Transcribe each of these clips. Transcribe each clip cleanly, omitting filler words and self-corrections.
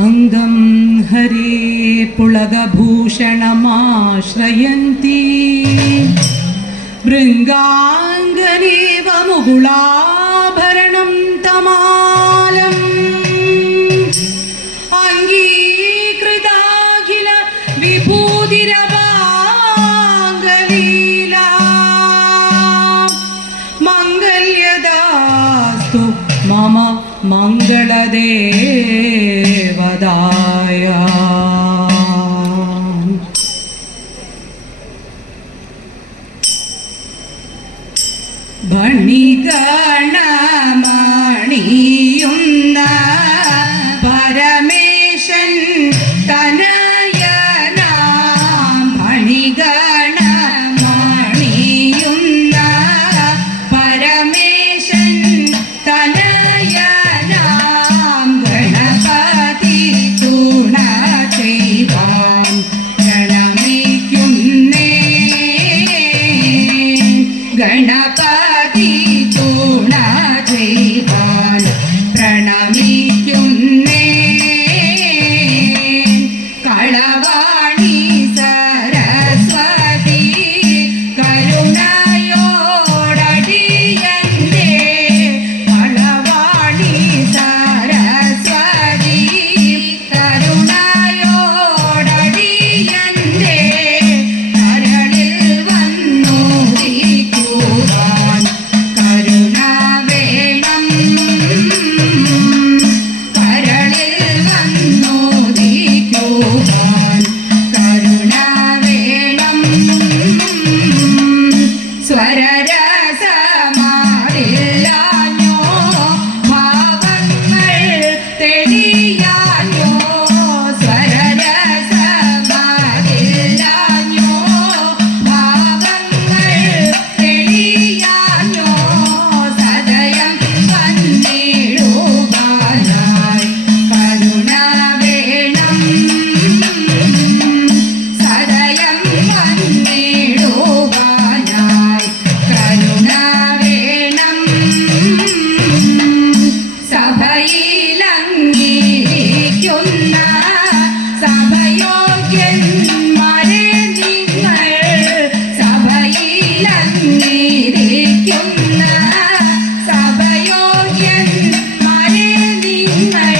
അംഗം ഹരേ പുളകഭൂഷണമാശ്രയന്തി ഭൃംഗാംഗനേവ മുകുളാഭരണം തമാലം അംഗീകൃതാഖില വിഭൂതിരവാംഗലീലാ മംഗല്യദാസ്തു മമ മംഗളദേവതായ. ഭണിഗണമണിയുന്ന പരമേശൻ തനയനാം ഭണിഗണമണിയുന്ന പരമേശൻ തനയനാം ഗണപതി തുണ ചെയ്വാൻ പ്രണമിക്കുന്നേ ഗണപതി തുണ ചെയ്വാൻ പ്രണമിക്കുന്നേ കളവാണി സരസ്വതി കരുണയോടടിയന്റെ കളവാണി സരസ്വതി കരുണയോടടിയന്റെ കരളിൽ വന്നുദിക്കുവാൻ കരുണ വേണം കരളിൽ വന്നുദിക്കുവാൻ കരുണ വേണം സ്വരരസമാരില്ലാഞ്ഞോ ഭാവങ്ങൾ തെളിയാഞ്ഞോ സ്വരരസമാരില്ലാഞ്ഞോ ഭാവങ്ങൾ തെളിയാഞ്ഞോ സദയം വന്നിടുവാനായി കരുണ വേണം സദയം വന്നിടുവാനായി കരുണ വേണം സഭയിലങ്ങിരിക്കുന്ന സഭയോഗ്യന്മാരെ നിങ്ങൾ സഭയിലങ്ങിരിക്കുന്ന സഭയോഗ്യന്മാരെ നിങ്ങൾ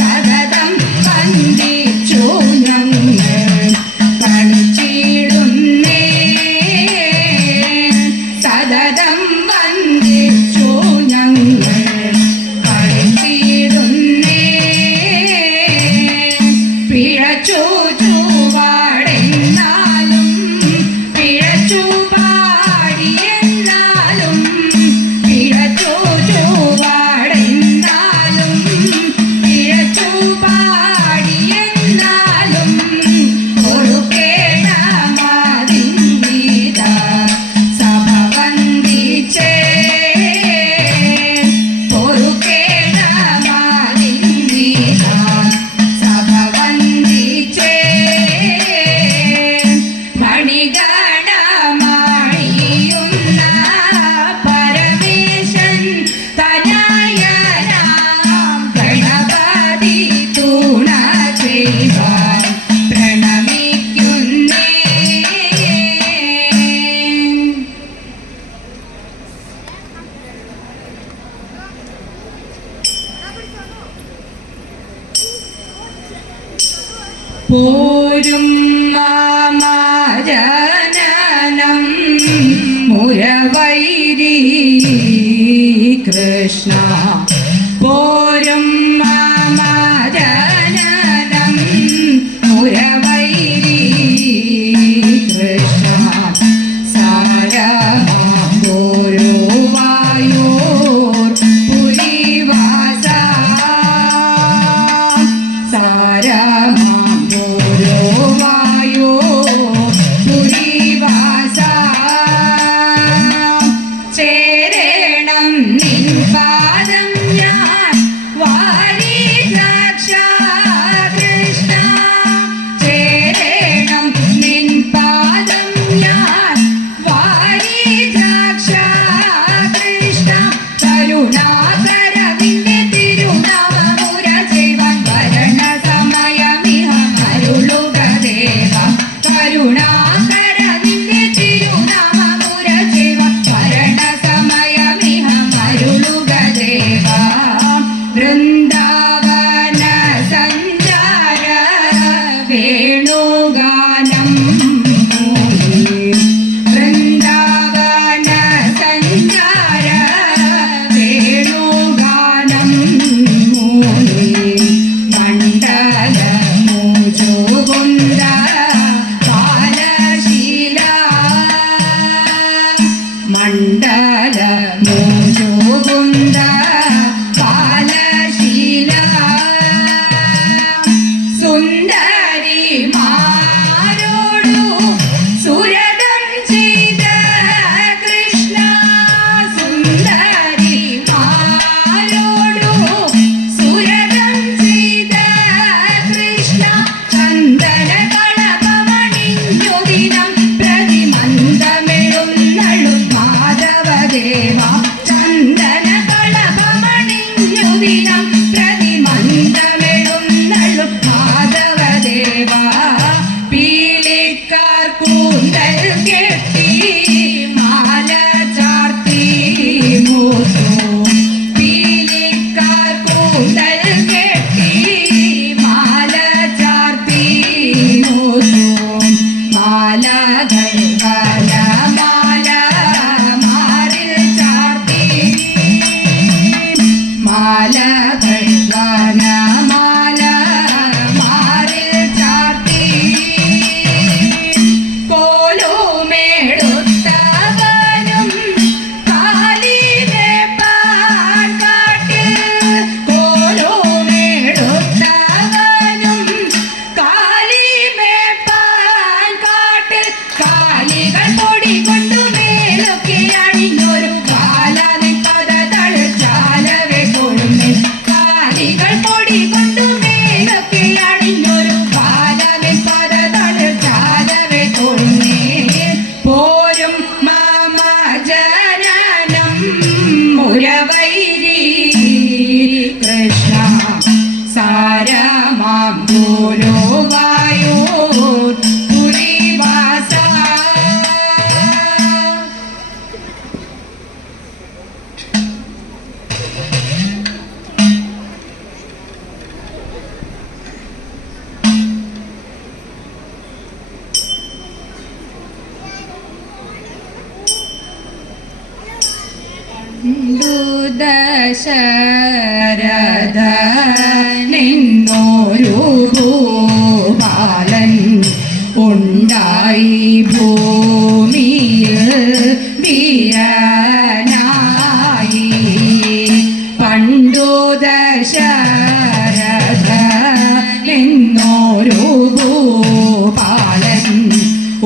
സതതം വന്ദിച്ചു ഞങ്ങൾ കളിച്ചിടുന്നേ സതതം വന്ദിച്ചു ഞങ്ങൾ കളിച്ചിടുന്നേ പിഴച്ചു ചുവടെന്നാലും പിഴച്ചു പാടിയെന്നാലും പിഴച്ചു ചുവടെന്നാലും പിഴച്ചു പാടിയെന്നാലും ഒരു കേണമതിന്ദിത സഭ വന്ദിച്ചേ ഒരു കേണമതിന്ദിത സഭ വന്ദിച്ചേ മണിഗണമണിയുന്ന പരമേശൻ തനയനാം ഗണപതി തുണ ചെയ്വാൻ പ്രണമിക്കുന്നേ പോരും മാമജനനം മുരവൈരി കൃഷ്ണ പോരും മാമജനനം മുരവൈരി കൃഷ്ണ സാരമായോർ പുരിവാസ സാരമായോരോ പുരിവാസ ചേരണം നിൻ പാദം ഞാൻ വാരി ദ്രാക്ഷ കൃഷ്ണ ചേരണം നിൻ പാദം ഞാൻ വാരി ദ്രാക്ഷ മണ്ഡലമോചോകുന്ദ പാലശീല സുന്ദരിമാരോടു സുരതം ചെയ്ത കൃഷ്ണ സുന്ദരിമാരോടു സുരതം ചെയ്ത കൃഷ്ണ ചന്ദന കളഭമണിഞ്ഞു ദിനം പ്രതിമന്ദമെഴുന്നള്ളും മാധവദേവ ചന്ദന കളഭമണിഞ്ഞു ദിനം പ്രതിമന്ദമെഴുന്നള്ളും മാധവദേവ പീലിക്കാർ കൂന്തൽ കെട്ടി മാല ചാർത്തി മൂത്തു പീലിക്കാർ കൂന്തൽ കെട്ടി മാല ചാർത്തി മൂത്തു മാലകൾ വനമാല മാറിൽ ചാർത്തി മാലകൾ വനമാല മാറിൽ ചാർത്തി കോലുമേടുത്തവനും കാലിമേപ്പാൻ കാട്ടിൽ കോലുമേടുത്തവനും കാലിമേപ്പാൻ കാട്ടിൽ കാലികൾ പൊടി കൊണ്ടു മേലൊക്കെ അണിഞ്ഞൊരു കാലനിപ്പത തളിർച്ചാലവെ കൊഴുമേ കാലികൾ പൊടി കൊണ്ടു മേലൊക്കെ അണിഞ്ഞൊരു കാലനിപ്പത തളിർച്ചാലവെ കൊഴുമേ പോരും മാമ ജനനം മുരവൈരി കൃഷ്ണ സാരമാം ഗുരുവായൂർ പുരിവാസ ദശരഥ നിന്നോരു ഭൂപാലൻ ഉണ്ടായി ഭൂമിയിൽ വീരനായി പണ്ടു ദശരഥ നിന്നോരു ഭൂപാലൻ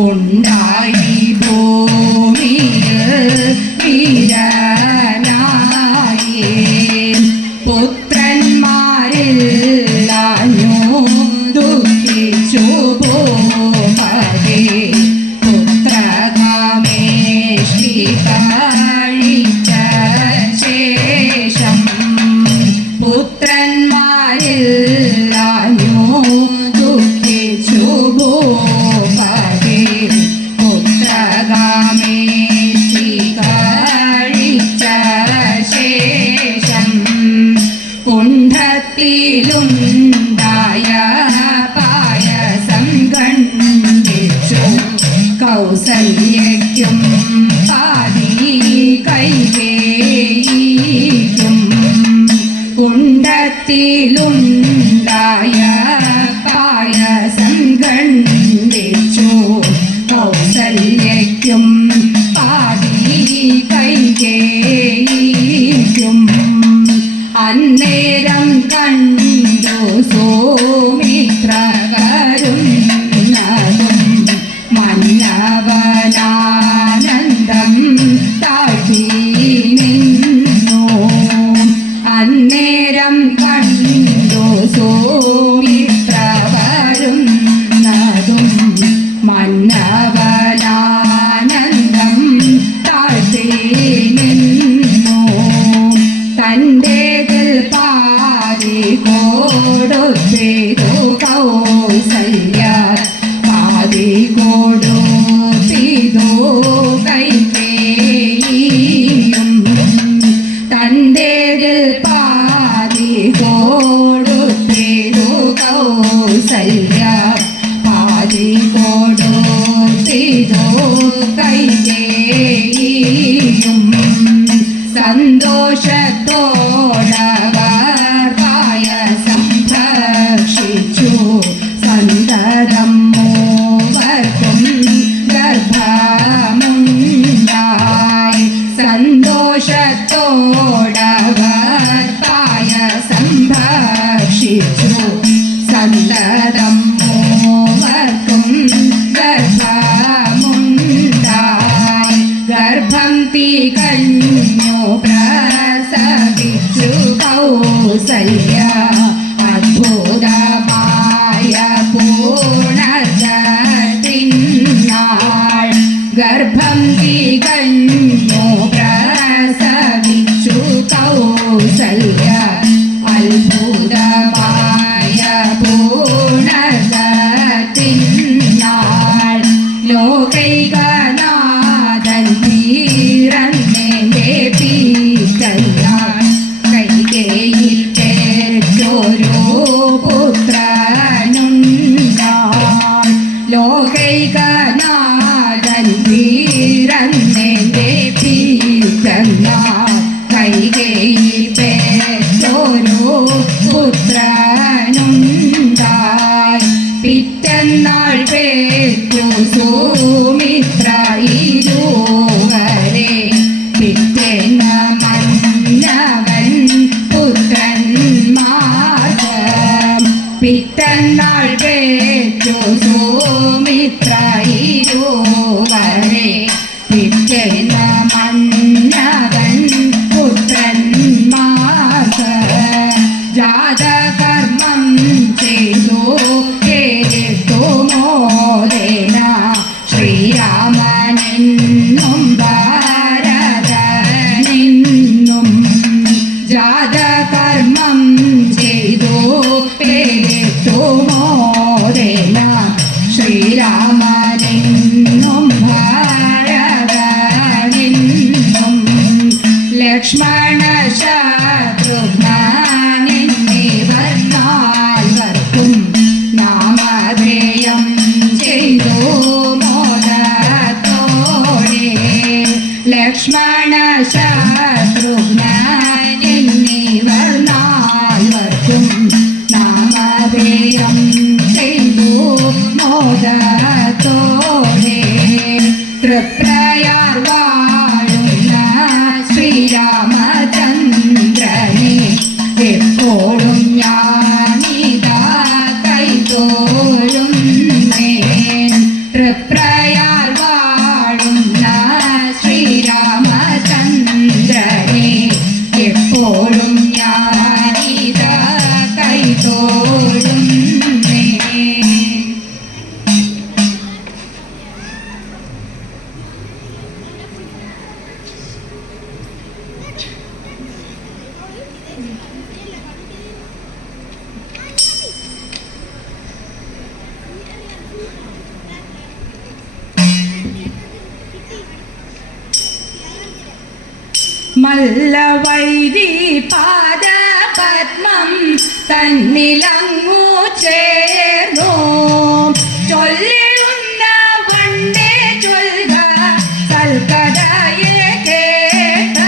ഉണ്ടായി ഭൂമിയിൽ വീരനായി പുത്രന്മാരില്ലാഞ്ഞു ദുഃഖിച്ചു ഭൂപതി പുത്രകാമേഷ്ടി കഴിച്ച ശേഷം പുത്രന്മാരില്ലാഞ്ഞു ദുഃഖിച്ചു ഭൂപതി പുത്രകാമേഷ്ടി കഴിച്ച ശേഷം കുണ്ഠത്തിലുണ്ടായ പായസം കണ്ടിച്ചു കൗസല്യയ്ക്കും പാതി കൈകേയിക്കും കുണ്ഠത്തിലുണ്ടായ പായസം കണ്ടിച്ചു കൗസല്യയ്ക്കും പാതി കൈകേയിക്കും അന്നേരം കണ്ടു സൗമിത്രകരും മന്നവനാനന്ദം താഴ്ത്തി നിന്നു അന്നേരം കണ്ടു സൗമിത്രവരും മന്നവനാനന്ദം താഴ്ത്തി നിന്നു തൻ്റേതിൽ പാതി കൊടുത്തു കൗസല്യ പാതി കൊടുത്തു കൈകേയിയും തൻ്റേതിൽ പാതി കൊടുത്തു കൗസല്യ പാതി കൊടുത്തു കൈകേയിയും സന്തോഷത്തോടവർ പായസം ഭക്ഷിച്ചു സന്തതം മൂവർക്കും ഗർഭമുണ്ടായി ഗർഭം തികഞ്ഞു പ്രസവിച്ചു കൗസല്യ അദ്ഭുതമായ പൂർണ്ണതത്തിന്നാൾ ഗർഭം തികഞ്ഞു പ്രസവിച്ചു കൗസല്യ അത്ഭുതമായ പൂർണ്ണതത്തിന്നാൾ ലോകൈകനാഥൻ തീരന്നെന്റെ പീറ്റല്ലാൾ കൈകേയിൽ പേറ്റൊരു പുത്രനുണ്ടാൾ ലോകൈകനാഥൻ തീരന്നെന്റെ പീറ്റല്ലാൾ കൈകേയിൽ പേറ്റൊരു പുത്രനുണ്ടായി പിറ്റന്നാൾ പേറ്റു സുമിത്ര ഇരുവരെ പിറ്റേന്ന മന്നവൻ പുത്രന്മാർക്ക് പിറ്റന്നാൾ പേറ്റു സുമിത്ര ഇരുവരെ പിറ്റേന്ന മന്നവൻ പുത്രന്മാർക്ക് ജാതകർമ്മം ചെയ്തു മോദേന ശ്രീരാമനെന്നും ഭാരതനെന്നും ജാതകർമ്മം ചെയ്തു മോദേന ശ്രീരാമനെന്നും ഭാരതനെന്നും ലക്ഷ്മണ ശത്രുഘ്നനെന്നിവർ നാൽവർക്കും നാമധേയം ചെയ്തു മോദത്തോടെ ലക്ഷ്മണ ശത്രുഘ്നനെന്നിവർ നാൽവർക്കും നാമധേയം ചെയ്തു മോദത്തോടെ തൃപ്രയാർ വാഴുന്ന ശ്രീരാമചന്ദ്രനെ എപ്പോഴും ഞാനിതാ കൈതോരും തൃപ്രയാർ വാഴുന്ന ശ്രീരാമചന്ദ്രനെ എപ്പോഴും ഞാനിതാ കൈതോരും മല്ലവൈരി പാദപത്മം തന്നിലങ്ങു ചേർന്നു ചൊല്ലിടുന്ന വണ്ടേ ചൊൽക സൽക്കഥയെ കേട്ട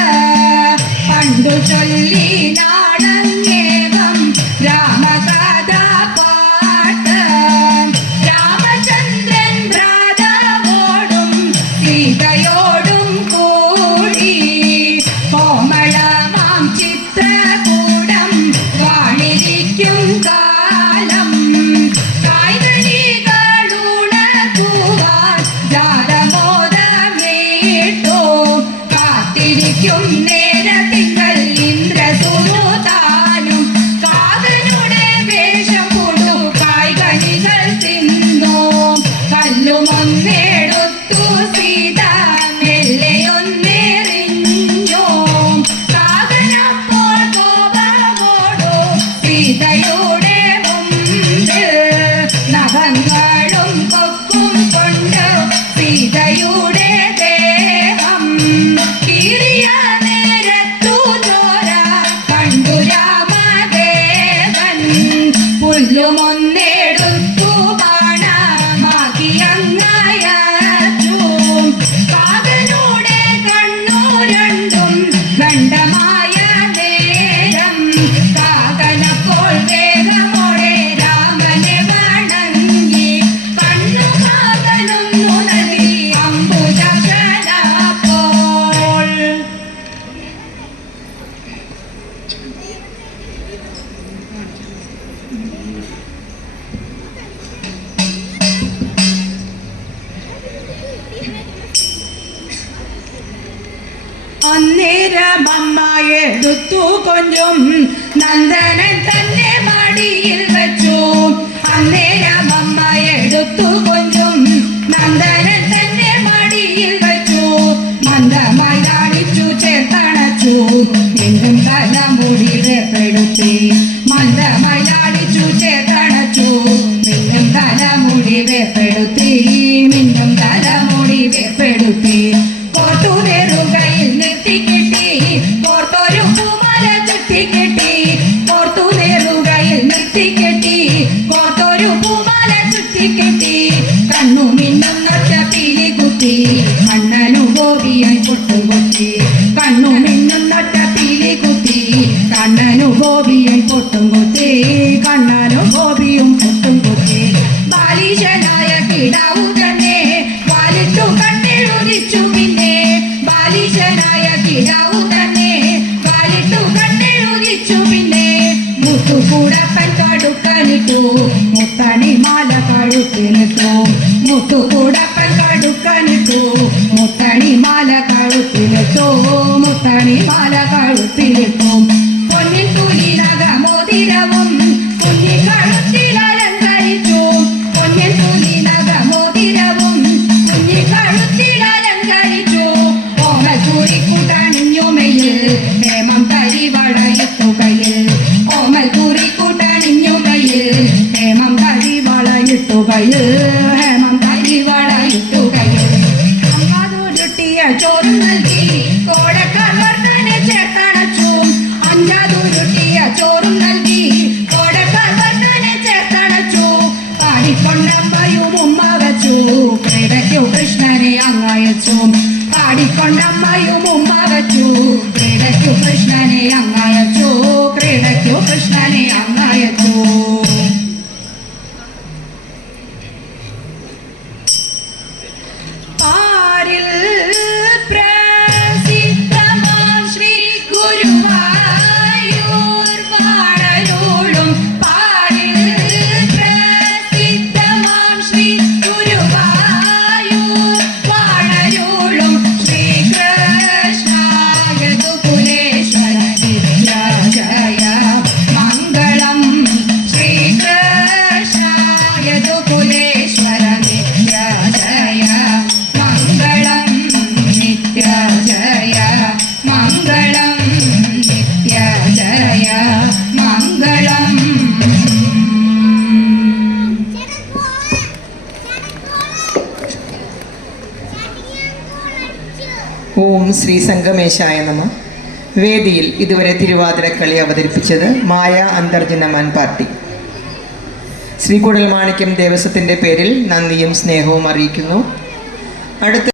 പണ്ടു ചൊല്ലി നാടങ്ങേവം രാമകഥ പാട്ട് രാമചന്ദ്രൻ ഭ്രാതാവോടും സീതയോടും കൂടി കോമളമാം ചിത്രകൂടം വാണിരിക്കും കാലം കായ്കനികളുണക്കുവാൻ ജാതമോദമേട്ടോ കാത്തിരിക്കും നേരത്തിങ്കൽ ഇന്ദ്രസുതാനും കാതനുടെ വേഷം കൊണ്ടു കായ്കനികൾ തിന്നോ കല്ലുമൊന്നെടുത്തു സീത മെല്ലെയൊന്നെറിഞ്ഞോ കാതനപ്പോൾ കോപമോടു സീതയുടെ മുമ്പിൽ നഖങ്ങളും കൊക്കും കൊണ്ട് സീതയുടെ ദേഹം കീറിയ അന്നേരം അമ്മ എടുത്തു കൊഞ്ചും നന്ദനൻ തന്റെ മടിയിൽ വെച്ചു. അന്നേരം അമ്മ എടുത്തു കൊഞ്ചും നന്ദനൻ തന്റെ മടിയിൽ വെച്ചു. മന്ദമായി ലാളിച്ചു ചേർത്തണച്ചു എന്നും തലമുടി വേർപ്പെടുത്തി. മന്ദമായി ലാളിച്ചു ചേർത്തണച്ചു മിന്നും തലമുടി വേർപ്പെടുത്തി. മിന്നും തലമുടി വേർപ്പെടുത്തി. കോർത്തുനെറുകയിൽ നിർത്തിക്കെട്ടി കോർത്തൊരു പൂമാല ചുറ്റിക്കെട്ടി. കോർത്തുനെറുകയിൽ നിർത്തിക്കെട്ടി കോർത്തൊരു പൂമാല ചുറ്റിക്കെട്ടി. കണ്ണു മിന്നുന്നൊറ്റ പീലി കുത്തി കണ്ണനു ഗോപിയായി പൊട്ടുകുത്തി. കണ്ണു മിന്നുന്നൊറ്റ പീലി കുത്തി കണ്ണനു ഗോപിയായി പൊട്ടുകുത്തി. കണ്ണനു ഗോപിയും പൊട്ടുകുത്തി. ബാലിശനായ കിടാവു തന്നെ വാലിട്ടു കണ്ണെഴുതിച്ചു. പിന്നെ ബാലിശനായ കിടാവു തന്നെ വാലിട്ടു കണ്ണെഴുതിച്ചു. പിന്നെ മുത്തുകൂടപ്പൻ കടുക്കനിട്ടു മുത്തണി മാല കഴുത്തിലിട്ടു. മുത്തുകൂടപ്പൻ കടുക്കനിട്ടു മുത്തണി മാല കഴുത്തിലിട്ടു. മുത്തണി മാല കഴുത്തിലിട്ടു. പൊന്നിൻ തുലിനക മോതിരവും കുഞ്ഞി കഴുത്തിൽ അലങ്കരിച്ചു. പൊന്നിൻ തുലിനക മോതിരവും കുഞ്ഞി കഴുത്തിൽ അലങ്കരിച്ചു. ഓമൽ കുറിക്കൂട്ടണിഞ്ഞുമയിൽ ഹേമം തരിവളയിട്ടുകയിൽ. ഓമൽ കുറിക്കൂട്ടണിഞ്ഞുമയിൽ ഹേമം തരിവളയിട്ടുകയിൽ. ഹേമം തരിവളയിട്ടുകയിൽ. അഞ്ചാതുരുട്ടിയ ചോറും നൽകി കോടക്കാർ വർദ്ധനെ ചേർത്തണച്ചു. അഞ്ചാതുരുട്ടിയ ചോറും നൽകി കോടക്കാർ വർദ്ധനെ ചേർത്തണച്ചു. പാടിക്കൊണ്ടമ്മയും ഉമ്മ വെച്ചു ക്രീഡയ്ക്കു കൃഷ്ണനെ അങ്ങയച്ചു. പാടിക്കൊണ്ടമ്മയും ഉമ്മ വെച്ചു ക്രീഡയ്ക്കു കൃഷ്ണനെ അങ്ങയച്ചു. ക്രീഡയ്ക്കു കൃഷ്ണനെ അങ്ങയച്ചു. പാരിൽ പ്രസിദ്ധമാം ശ്രീ ഗുരുവായൂർ വാഴയോളും. പാരിൽ പ്രസിദ്ധമാം ശ്രീ ഗുരുവായൂർ വാഴയോളും. ശ്രീകൃഷ്ണ യദുകുലേശ്വര നിത്യ ജയ മംഗളം. ശ്രീകൃഷ്ണ യദുകുലേശ്വര നിത്യ ജയ മംഗളം. നിത്യ ജയ മംഗളം. നിത്യ ജയ മംഗളം. ഓം ശ്രീ സംഗമേശായ നമ. വേദിയിൽ ഇതുവരെ തിരുവാതിരക്കളി അവതരിപ്പിച്ചത് മായ അന്തർജനമൻ പാർട്ടി. ശ്രീ കൂടൽമാണിക്യം ദേവസ്വത്തിൻ്റെ പേരിൽ നന്ദിയും സ്നേഹവും അറിയിക്കുന്നു. അടുത്ത